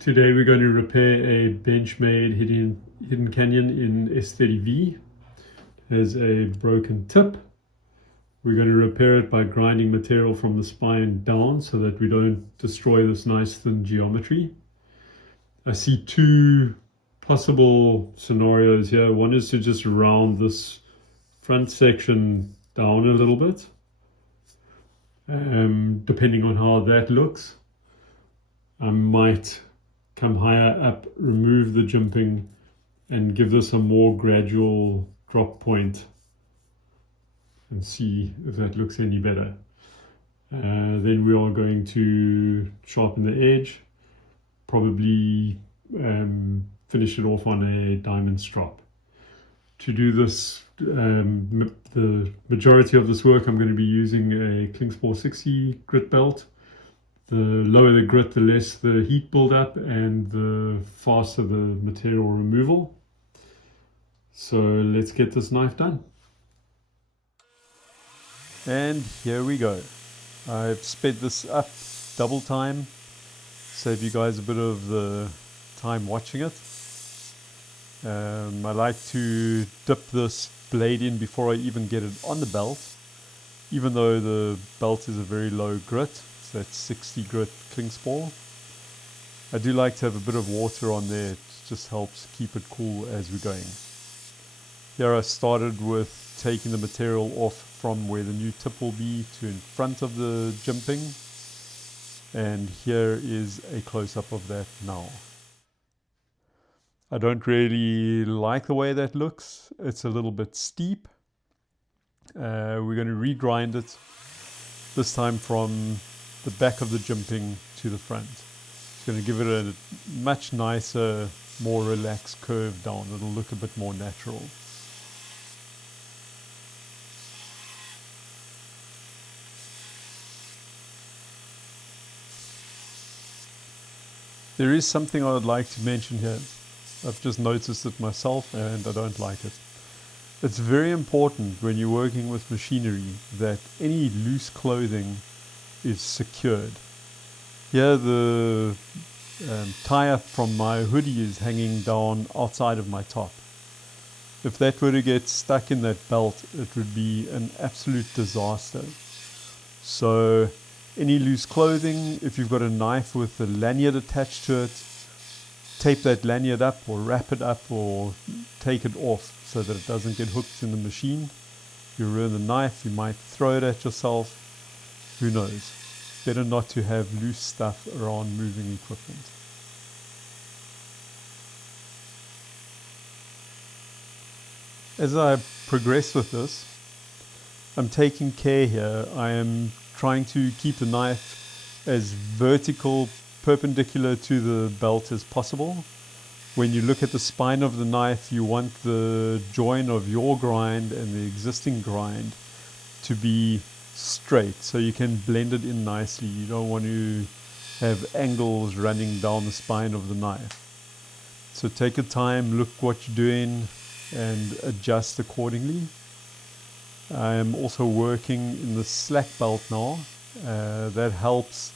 Today we're going to repair a Benchmade Hidden Canyon in S30V. It has a broken tip. We're going to repair it by grinding material from the spine down so that we don't destroy this nice thin geometry. I see two possible scenarios here. One is to just round this front section down a little bit, depending on how that looks. I might come higher up, remove the jimping, and give this a more gradual drop point and see if that looks any better. Then we are going to sharpen the edge, probably finish it off on a diamond strop. To do this, the majority of this work, I'm going to be using a Klingspore 60 grit belt. The lower the grit, the less the heat buildup and the faster the material removal. So let's get this knife done. And here we go. I've sped this up double time, save you guys a bit of the time watching it. I like to dip this blade in before I even get it on the belt, even though the belt is a very low grit. That's 60 grit Klingspore. I do like to have a bit of water on there. It just helps keep it cool as we're going. Here I started with taking the material off from where the new tip will be to in front of the jimping. And here is a close-up of that now. I don't really like the way that looks. It's a little bit steep. We're going to regrind it, this time from the back of the jimping to the front. It's going to give it a much nicer, more relaxed curve down. It'll look a bit more natural. There is something I would like to mention here. I've just noticed it myself and I don't like it. It's very important when you're working with machinery that any loose clothing is secured. Here the tie-up from my hoodie is hanging down outside of my top. If that were to get stuck in that belt, it would be an absolute disaster. So any loose clothing, if you've got a knife with a lanyard attached to it, tape that lanyard up or wrap it up or take it off so that it doesn't get hooked in the machine. You ruin the knife, you might throw it at yourself. Who knows? Better not to have loose stuff around moving equipment. As I progress with this, I'm taking care here. I am trying to keep the knife as vertical, perpendicular to the belt as possible. When you look at the spine of the knife, you want the join of your grind and the existing grind to be straight so you can blend it in nicely. You don't want to have angles running down the spine of the knife. So take your time, look what you're doing and adjust accordingly. I am also working in the slack belt now. That helps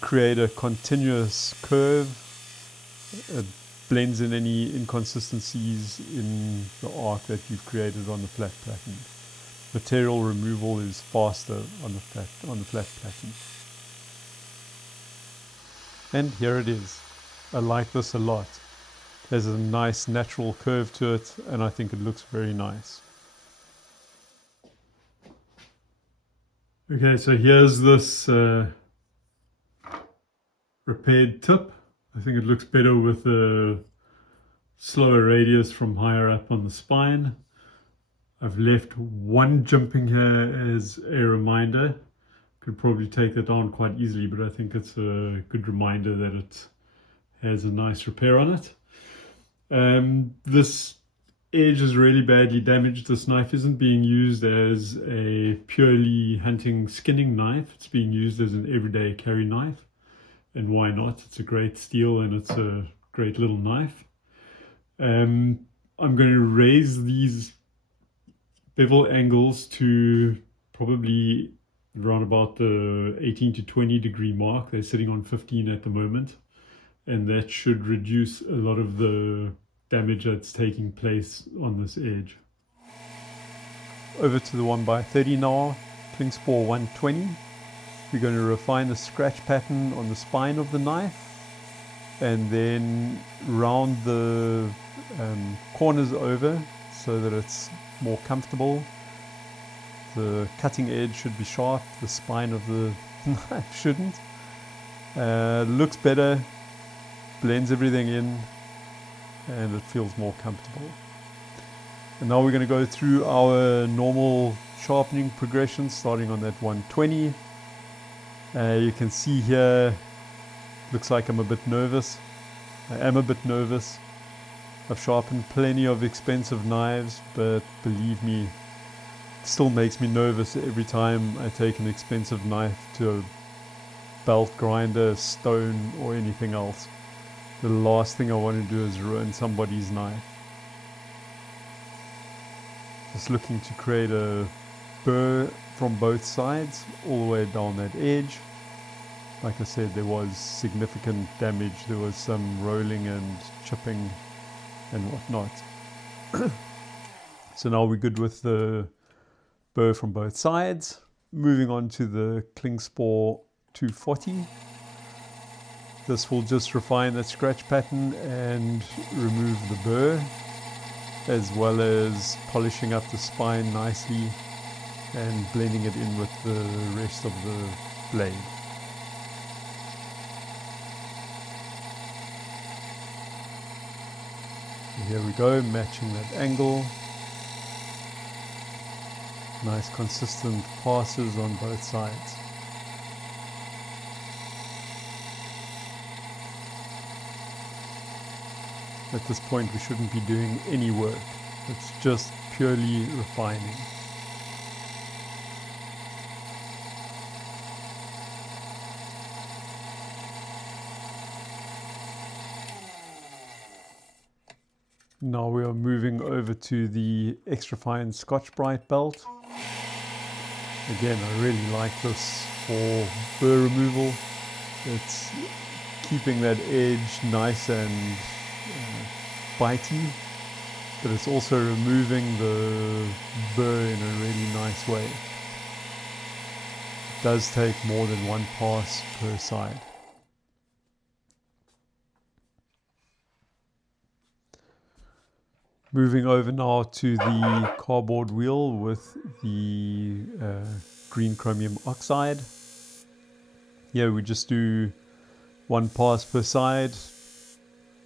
create a continuous curve. It blends in any inconsistencies in the arc that you've created on the flat platen. Material removal is faster on the flat platen. And here it is. I like this a lot. There's a nice natural curve to it and I think it looks very nice. Okay, so here's this repaired tip. I think it looks better with a slower radius from higher up on the spine. I've left one jimping here as a reminder. Could probably take that down quite easily, but I think it's a good reminder that it has a nice repair on it. This edge is really badly damaged. This knife isn't being used as a purely hunting skinning knife. It's being used as an everyday carry knife. And why not? It's a great steel and it's a great little knife. I'm going to raise these bevel angles to probably around about the 18 to 20 degree mark. They're sitting on 15 at the moment. and that should reduce a lot of the damage that's taking place on this edge. Over to the 1x30 now, Klingspore 120. We're going to refine the scratch pattern on the spine of the knife and then round the corners over so that it's more comfortable. The cutting edge should be sharp, the spine of the knife shouldn't. Looks better, blends everything in, and it feels more comfortable. And now we're going to go through our normal sharpening progression, starting on that 120. You can see here, looks like I'm a bit nervous. I am a bit nervous. I've sharpened plenty of expensive knives, but believe me, it still makes me nervous every time I take an expensive knife to a belt grinder, stone, or anything else. The last thing I want to do is ruin somebody's knife. Just looking to create a burr from both sides, all the way down that edge. Like I said, there was significant damage. There was some rolling and chipping and whatnot. So now we're good with the burr from both sides. Moving on to the Klingspore 240. This will just refine that scratch pattern and remove the burr, as well as polishing up the spine nicely and blending it in with the rest of the blade. And here we go, matching that angle. Nice consistent passes on both sides. At this point we shouldn't be doing any work. It's just purely refining. Now we are moving over to the extra fine Scotchbrite belt. Again, I really like this for burr removal. It's keeping that edge nice and bitey, but it's also removing the burr in a really nice way. It does take more than one pass per side. Moving over now to the cardboard wheel with the green chromium oxide. Here we just do one pass per side,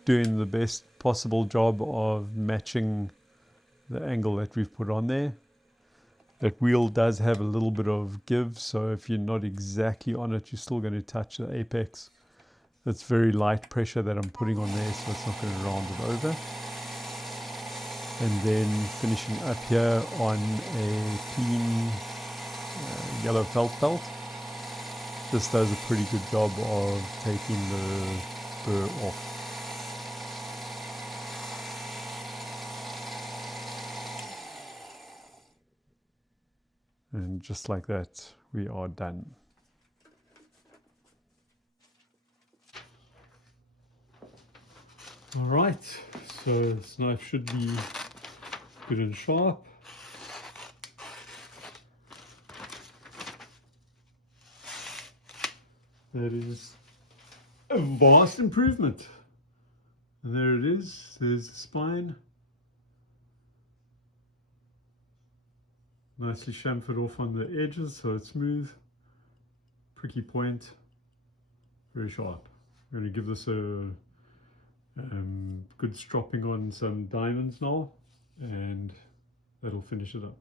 doing the best possible job of matching the angle that we've put on there. That wheel does have a little bit of give, so if you're not exactly on it, you're still going to touch the apex. It's very light pressure that I'm putting on there, so it's not going to round it over. And then finishing up here on a clean yellow Feltbelt. This does a pretty good job of taking the burr off. And just like that, we are done. All right, so this knife should be good and sharp. That is a vast improvement. And there it is, there's the spine. Nicely chamfered off on the edges so it's smooth. Pricky point, very sharp. I'm going to give this a good stropping on some diamonds now, and that'll finish it up.